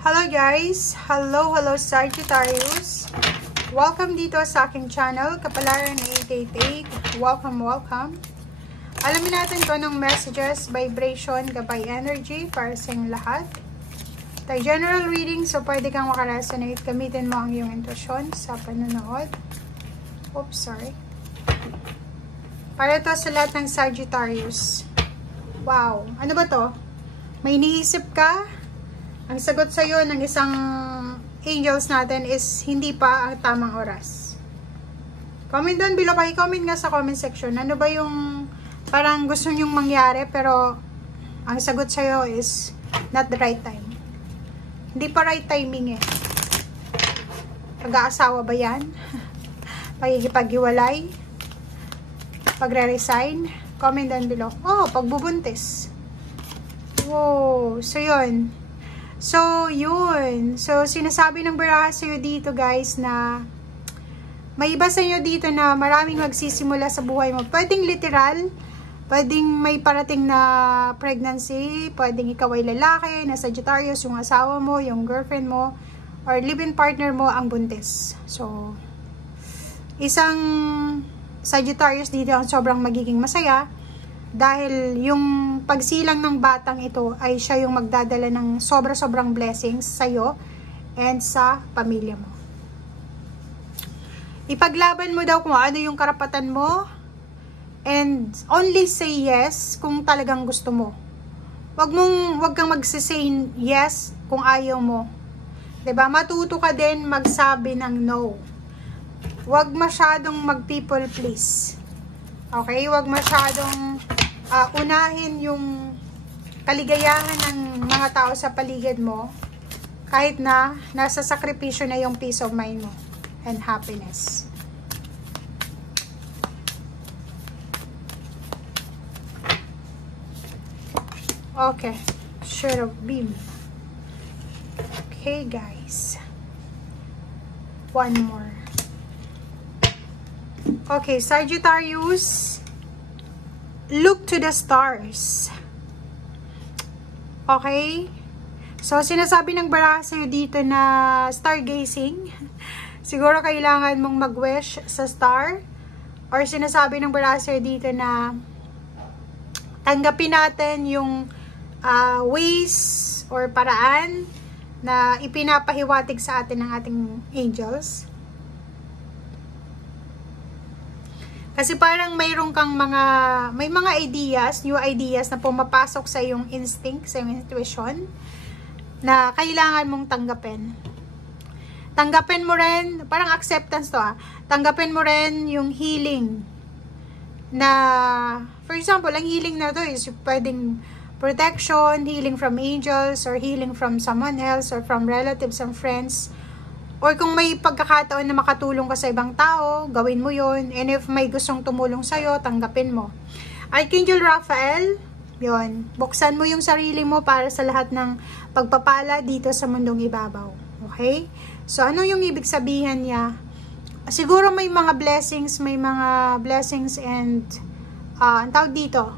Hello guys! Hello Sagittarius! Welcome dito sa aking channel, Kapalaran 888. Welcome! Alamin natin kung anong messages, vibration, gabay energy para sa inyong lahat. Tayo general reading, so pwede kang makaresonate. Gamitin mo ang iyong intuition sa panonood. Oops, sorry. Para ito sa lahat ng Sagittarius. Wow! Ano ba to? May iniisip ka? Ang sagot sa iyo ng isang angels natin is hindi pa ang tamang oras. Comment down below. Paki-comment nga sa comment section. Ano ba yung parang gusto nyong mangyari pero ang sagot sa iyo is not the right time. Hindi pa right timing eh. Pag-aasawa ba yan? Pagkikipaghiwalay? Pagre-resign? Comment down below. Oh, pagbubuntis. Wow. So yun. So, sinasabi ng baraha sa'yo dito, guys, na may iba sa inyo dito na maraming magsisimula sa buhay mo. Pwedeng literal, pwedeng may parating na pregnancy, pwedeng ikaw ay lalaki, na Sagittarius, yung asawa mo, yung girlfriend mo, or live-in partner mo ang buntis. So, isang Sagittarius dito ang sobrang magiging masaya, dahil yung pagsilang ng batang ito ay siya yung magdadala ng sobra-sobrang blessings sa'yo and sa pamilya mo. Ipaglaban mo daw kung ano yung karapatan mo and only say yes kung talagang gusto mo. Wag kang magsisay yes kung ayaw mo. 'Di ba? Matuto ka din magsabi ng no. Wag masyadong mag-people please. Okay? Wag masyadong unahin yung kaligayahan ng mga tao sa paligid mo kahit na nasa sakripisyo na yung peace of mind mo and happiness. Okay. Should have been. Okay, guys. One more. Okay, Sagittarius. Look to the stars. Okay? So, sinasabi ng baraha sa'yo dito na stargazing. Siguro kailangan mong mag-wish sa star. Or sinasabi ng baraha sa'yo dito na tanggapin natin yung ways or paraan na ipinapahiwatig sa atin ng ating angels. Kasi parang mayroon kang may mga ideas, new ideas na pumapasok sa iyong instinct, sa iyong intuition, na kailangan mong tanggapin. Tanggapin mo rin, parang acceptance to tanggapin mo rin yung healing. Na, for example, ang healing na to is pwedeng protection, healing from angels, or healing from someone else, or from relatives and friends. Or kung may pagkakataon na makatulong ka sa ibang tao, gawin mo yun. And if may gustong tumulong sa'yo, tanggapin mo. Archangel Raphael, yun. Buksan mo yung sarili mo para sa lahat ng pagpapala dito sa mundong ibabaw. Okay? So, ano yung ibig sabihin niya? Siguro may mga blessings and, ang tawag dito,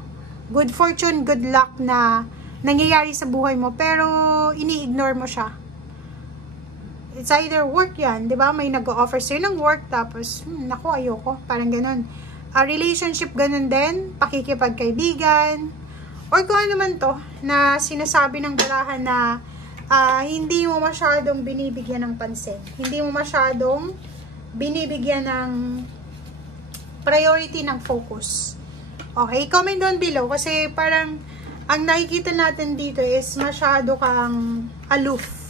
good fortune, good luck na nangyayari sa buhay mo, pero ini-ignore mo siya. It's either work yan, di ba? May nag-o-offer sa'yo ng work, tapos, naku, ayoko. Parang ganun. A relationship, ganun din. Pakikipagkaibigan. Or kung ano man to, na sinasabi ng baraha na hindi mo masyadong binibigyan ng pansin. Hindi mo masyadong binibigyan ng priority ng focus. Okay? Comment down below. Kasi parang, ang nakikita natin dito is masyado kang aloof.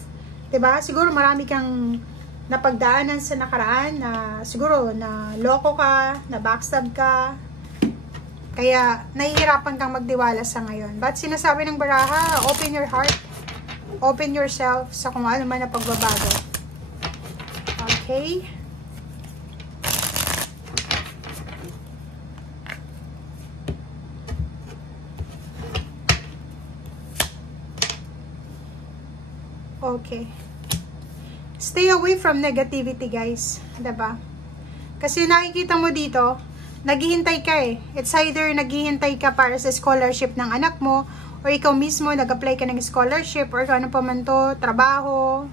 Diba? Siguro marami kang napagdaanan sa nakaraan na siguro na loko ka, na backstab ka. Kaya nahihirapan kang magdiwala sa ngayon. But sinasabi ng baraha, open your heart, open yourself sa kung ano man na pagbabago. Okay? Okay. Stay away from negativity, guys. Diba? Kasi nakikita mo dito, naghihintay ka eh. It's either naghihintay ka para sa scholarship ng anak mo, or ikaw mismo nag-apply ka ng scholarship or kung ano pa man to, trabaho,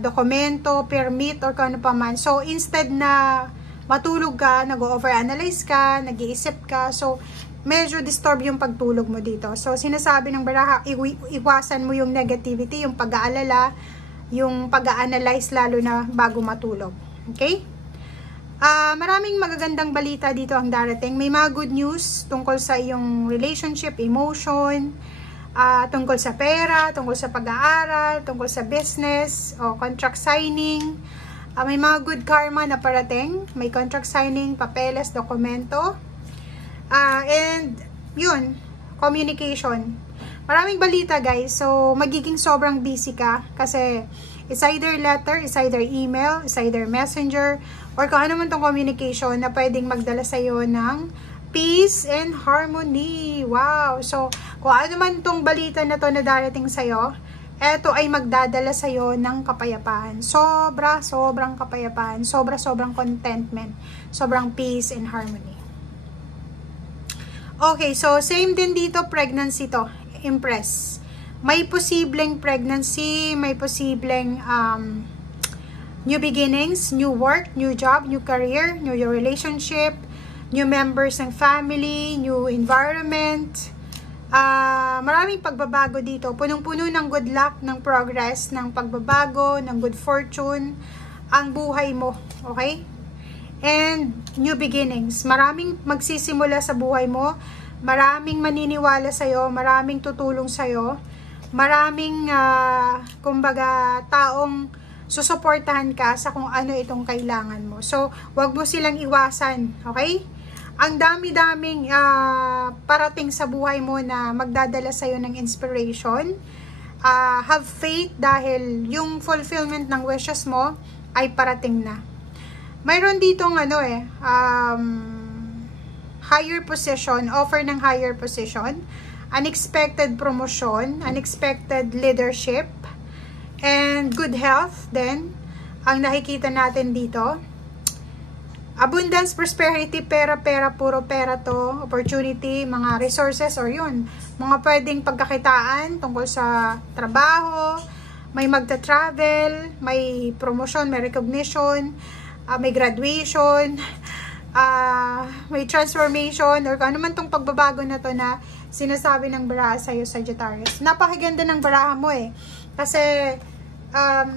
dokumento, permit, or kung ano pa man. So, instead na matulog ka, nag-overanalyze ka, nag-iisip ka, so, medyo disturb yung pagtulog mo dito. So, sinasabi ng baraha, iwasan mo yung negativity, yung pag-aalala, yung pag-analyze lalo na bago matulog. Okay? Maraming magagandang balita dito ang darating. May mga good news tungkol sa iyong relationship, emotion, tungkol sa pera, tungkol sa pag-aaral, tungkol sa business, o contract signing. May mga good karma na parating. May contract signing, papeles, dokumento. And, yun, communication. Maraming balita, guys. So, magiging sobrang busy ka kasi it's either letter, it's either email, it's either messenger, or kung ano man tong communication na pwedeng magdala sa'yo ng peace and harmony. Wow! So, kung ano man tong balita na to na darating sa'yo, eto ay magdadala sa'yo ng kapayapaan. Sobrang kapayapaan. Sobrang contentment. Sobrang peace and harmony. Okay, so same din dito, pregnancy to. Impress. May posibleng pregnancy, may posibleng new beginnings, new work, new job, new career, new relationship, new members ng family, new environment. Maraming pagbabago dito. Punong-puno ng good luck, ng progress, ng pagbabago, ng good fortune, ang buhay mo. Okay? And new beginnings. Maraming magsisimula sa buhay mo. Maraming maniniwala sa'yo. Maraming tutulong sa'yo. Maraming, kumbaga, taong susuportahan ka sa kung ano itong kailangan mo. So, wag mo silang iwasan. Okay? Ang dami-daming parating sa buhay mo na magdadala sa'yo ng inspiration. Have faith dahil yung fulfillment ng wishes mo ay parating na. Mayroon ditong higher position, offer ng higher position, unexpected promotion, unexpected leadership, and good health din ang nakikita natin dito. Abundance, prosperity, pera, puro pera to, opportunity, mga resources, or yun, mga pwedeng pagkakitaan tungkol sa trabaho, may magta-travel, may promotion, may recognition, may graduation, may transformation, or ano man tong pagbabago na to na sinasabi ng baraha sa'yo, Sagittarius. Napakaganda ng baraha mo eh. Kasi,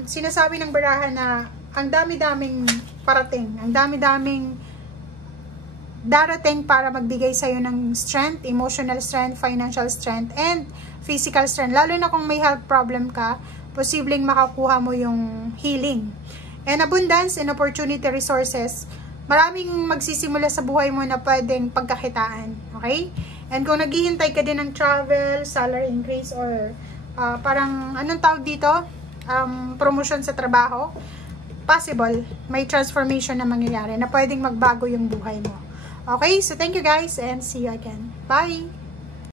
sinasabi ng baraha na ang dami-daming parating, ang dami-daming darating para magbigay sa'yo ng strength, emotional strength, financial strength, and physical strength. Lalo na kung may health problem ka, posibleng makakuha mo yung healing. And abundance and opportunity resources, maraming magsisimula sa buhay mo na pwedeng pagkakitaan. Okay? And kung naghihintay ka din ng travel, salary increase, or parang, anong tawag dito? Promotion sa trabaho, possible, may transformation na mangyayari na pwedeng magbago yung buhay mo. Okay? So, thank you guys and see you again. Bye!